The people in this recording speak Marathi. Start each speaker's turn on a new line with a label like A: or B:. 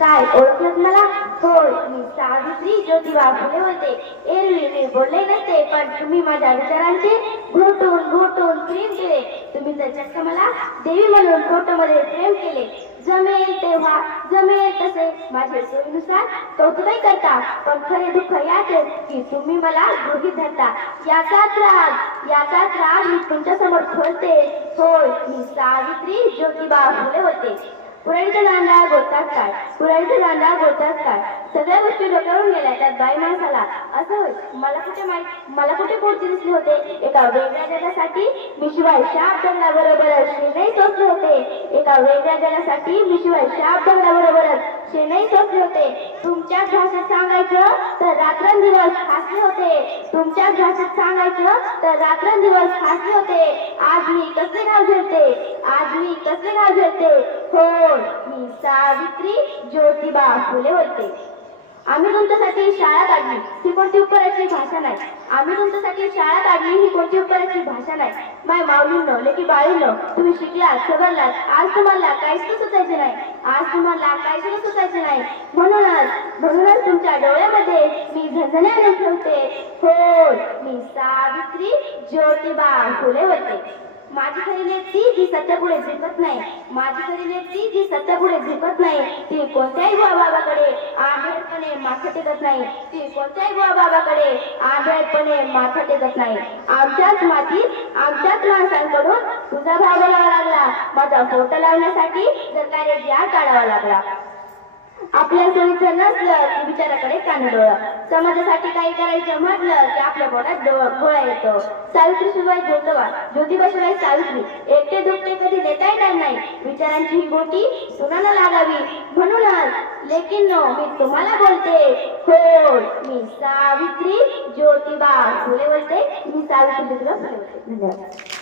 A: काय ओळखलं मला? होय मी सावित्री ज्योतिबा फुले होते. एरवी मी बोलले नसते पण तुम्ही माझ्या विचारांचे घोटून घोटून प्रेम केले. तुम्ही तर चक्क मला देवी म्हणून फोटो मध्ये प्रेम केले. जमेल तेव्हा जमेल तसे. माझे सोयीनुसार कौतुकही करता पण खरे दुःख याचे की तुम्ही मला गृहित धरता. याचाच राग याचाच राग मी तुमच्यासमोर खोलते. होय मी सावित्री ज्योतिबा फुले होते. पुराणीचा दांडा बोलतात काय पुराणीचा दांडा बोलतात काय सगळ्या गोष्टी डोक्यावरून गेल्या त्यात बाई माणसाला. असं होय. मला कुठे माहीत मला कुठे पोटचे दिसले होते? एका वेगळ्या जगासाठी मी शिवाय शाप बरोबरच शेणही सोचले होते. एका वेगळ्या जगासाठी मी शिवाय शाप बरोबरच शेणही सोचले होते. तुमच्या भाषेत सांगायचं तर रात्रंदिवस हसले होते. तुमच्या भाषेत सांगायचं तर रात्रंदिवस हसले होते. आज मी कसे गाव झेलते? आज मी कसे गाव झेलते? हो मी सावित्री ज्योतिबा फुले होते. आम्ही तुमच्यासाठी शाळा काढली. ही कोणती उपराची भाषा नाही. आम्ही तुमच्यासाठी शाळा काढली. ही कोणती उपराची भाषा नाही. माय माऊलींनो लेकी बाळींनो तुम्ही शिकलात सबरलात आज तुम्हाला काहीच आम्हाला काहीच सुचायचे नाही. म्हणूनच म्हणूनच तुमच्या डोळ्यामध्ये मी झंझण्याने ठेवते. हो मी सावित्री ज्योतिबा फुले होते. माझी खरी लेक ती जी सत्यापुढे झुकत नाही. माझी खरी लेक ती जी सत्यापुढे झुकत नाही ती कोणत्याही बाबा माथा टेकत नाही. ती कोणत्याही बुवा बाबाकडे आंधळपणे माथा टेकत नाही. आमच्याच मातीत आमच्याच माणसांकडून तुझा भाव बोलावा लागला. माझा फोटो लावण्यासाठी सरकारी या काढावा लागला. आपल्या सोयीचं नसलं की बिचाराकडे कानडोळा समाजासाठी काही करायचं म्हटलं की आपल्या पोटात गोळा येतो. सावित्री शिवाय ज्योतवा ज्योतिबा शिवाय सावित्री एकटे दुखटे कधी देता येणार नाही. विचारांची ही गोटी सुनाला लागावी म्हणूनच लेकिन नो मी तुम्हाला बोलते. हो मी सावित्री ज्योतिबा. फुले बोलते मी सावित्री फुले बोलते. धन्यवाद.